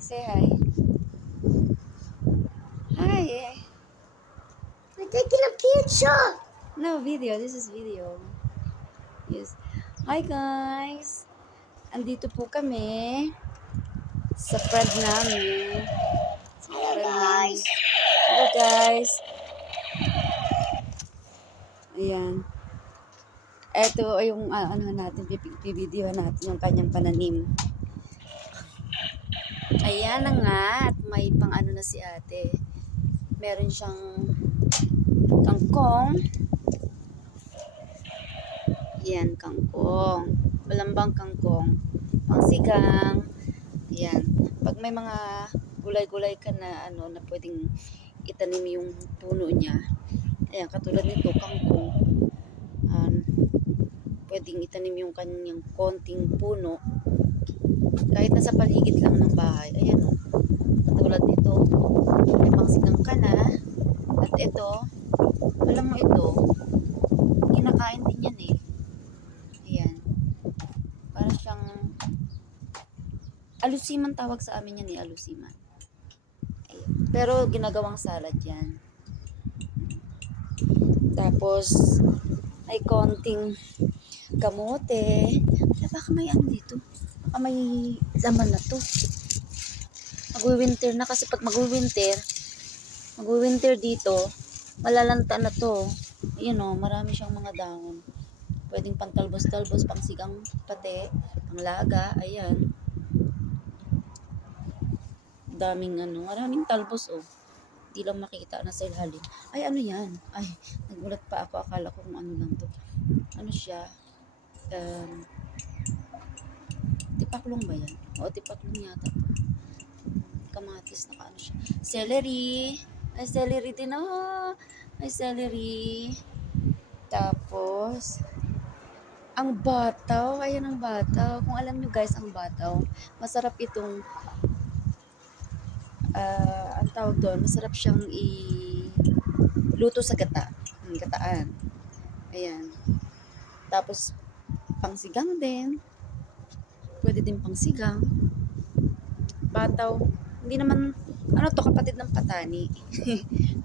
Say hi. Hi. We're taking a picture. No, video. This is video. Yes. Hi, guys. Andito po kami sa friend namin. Sa Hello, friend namin. guys. Hello, guys. Ayan. Ito yung ano natin, pipideo natin yung kanyang pananim. Ayan na nga. At may pang ano na si ate. Meron siyang kangkong. Yan, kangkong. Balambang kangkong. Pangsigang. Yan. Pag may mga gulay-gulay ka na ano na pwedeng itanim yung puno niya. Ayan, katulad nito, kangkong. Pwedeng itanim yung kanyang konting puno. Kahit nasa paligid lang ng bahay. Ayan o. Katulad nito. May pangsigang ka na. At ito, alam mo ito, kinakain din yan eh. Ayan. Para siyang alusiman tawag sa amin yan eh, alusiman. Ayan. Pero ginagawang salad yan. Tapos, may konting kamote. Baka may ano dito. Baka may laman na to. Mag-winter na kasi pag mag-winter dito, malalanta na to. Ayan o, marami siyang mga dahon. Pwedeng pantalbos-talbos, pangsigang pati, panglaga, ayan. Daming ano, maraming talbos oh. Di lang makita na sa ilalim. Ay, ano yan? Ay, nagulat pa ako. Akala ko kung ano lang to. Ano siya? Tipaklong ba yan? O, tipaklong yata. Kamatis na ano siya. Celery. Ay, celery din. Oh, may celery. Tapos, ang bataw. Ayan ang bataw. Kung alam nyo guys, ang bataw. Masarap itong ang tawag doon, masarap siyang luto sa gata. Gataan. Ayan. Tapos, pangsigang din. Pwede din pangsigang. Bataw. Hindi naman, ano to, kapatid ng patani.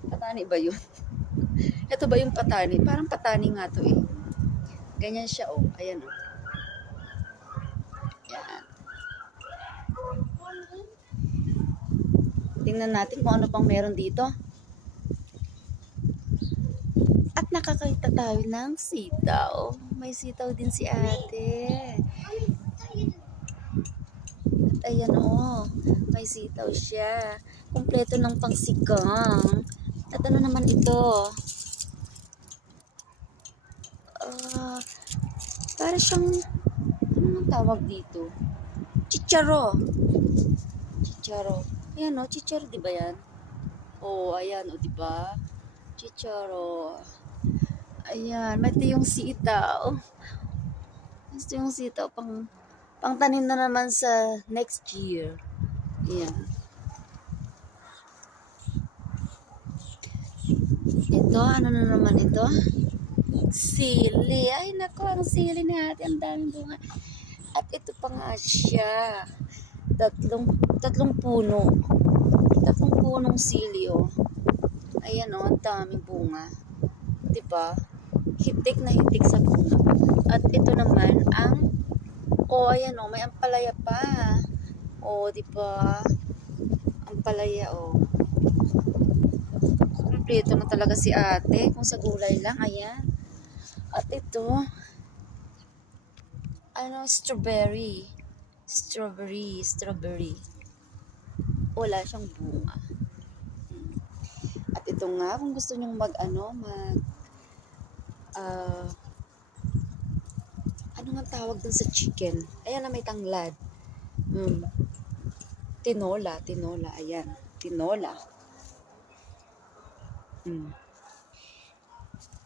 Patani ba yun? Ito ba yung patani? Parang patani nga to eh. Ganyan siya oh. Ayan oh. Ayan. Tingnan natin kung ano pang meron dito. At nakakita tayo ng sitaw. May sitaw din si ate. At ayan o, may sitaw siya. Kompleto ng pangsigang. At ano naman ito? Para siyang, ano nang tawag dito? Chicharo. Chicharo. Ayan o, chicharo di ba yan? Oh, ayan o, di ba? Chicharo. Ayan, may ito yung sitaw. Ito yung sitaw pang tanim na naman sa next year. Ayan. Ito, ano na naman ito? Sili. Ay, nako, ang sili natin. Ang daming bunga. At ito pa nga siya. Tatlong puno. Tatlong punong sili, oh. Ayan, oh, ang daming bunga. Diba? Hitik na hitik sa bunga. At ito naman, ayan, oh, may ampalaya pa. Oh, diba? Ampalaya, oh. Kompleto na talaga si ate. Kung sa gulay lang, ayan. At ito, strawberry. Strawberry. Wala siyang bunga. At ito nga, kung gusto nyong ano nga tawag dun sa chicken? Ayan na may tanglad. Tinola, ayan. Tinola.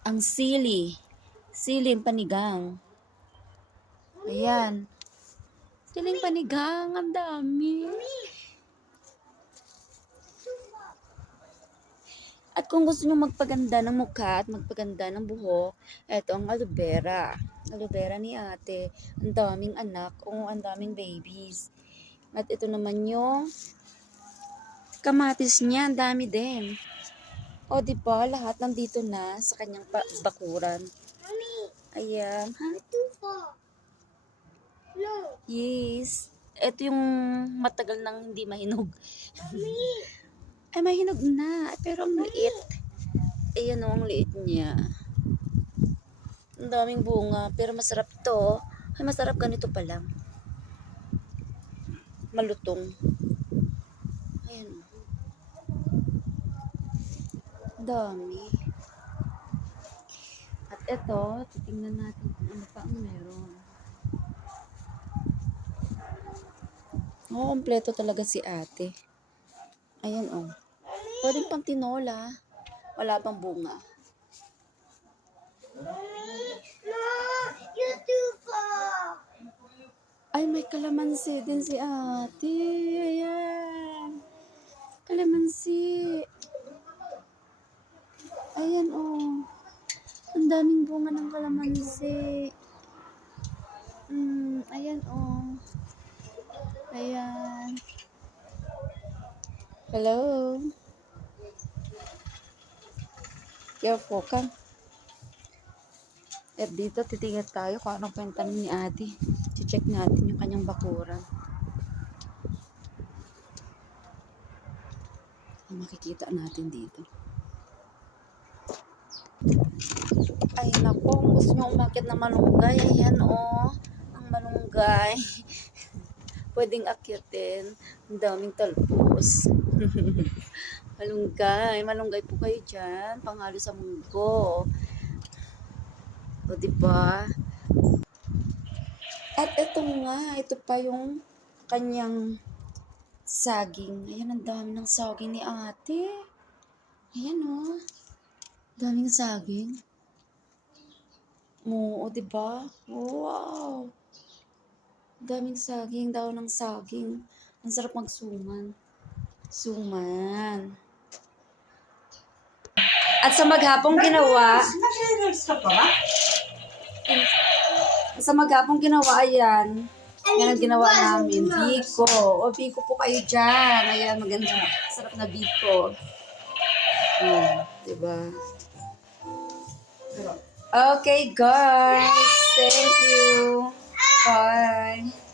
Ang siling panigang. Ayan. Siling panigang, ang dami. At kung gusto nyo magpaganda ng mukha at magpaganda ng buhok, eto ang aloe vera. Aloe vera ni ate. Ang daming anak, ang daming babies. At ito naman yung Kamatis niya, ang dami din. O, di ba? Lahat nandito na sa kanyang bakuran. Mommy, Ayan. we're too far. No. Yes. Ito yung matagal nang hindi mahinog. Mommy. Ay, mahinog na. Pero ang liit. Ayan o, ang liit niya. Ang daming bunga. Pero masarap to. Ay, masarap ganito pa lang. Malutong. Ayan o. Dami. At ito, titingnan natin kung ano pa ang meron. Oo, kompleto talaga si ate. Ayan o. Pwedeng pang tinola. Wala pang bunga. No, you're too far. Ay, may kalamansi din si ate. Ayan. Kalamansi. Ayan o. Ang daming bunga ng kalamansi. Ayan o. Ayan. Hello. Careful ka. At dito, titingnan tayo kung anong kwenta ni ate. Check natin yung kanyang bakuran. Ang makikita natin dito. Ay, naku. Gusto nyo umakit na malunggay. Ayan, oh. Ang malunggay. Pwedeng akyatin. Ang daming talpos. Malunggay. Malunggay po kayo dyan. Panghalo sa munggo. O, diba? At ito nga. Ito pa yung kanyang saging. Ayan, ang dami ng saging ni ate. Ayan, oh. Daming saging. Oo, diba? Wow! Daming saging, daw ng saging. Ang sarap magsuman. Suman. At sa maghapong ginawa, sa maghapong ginawa, ayan. Yan ang ginawa namin. Biko. O, biko po kayo dyan. Ayan, maganda. Sarap na biko. Ayan, diba? Okay, guys. Thank you. Bye.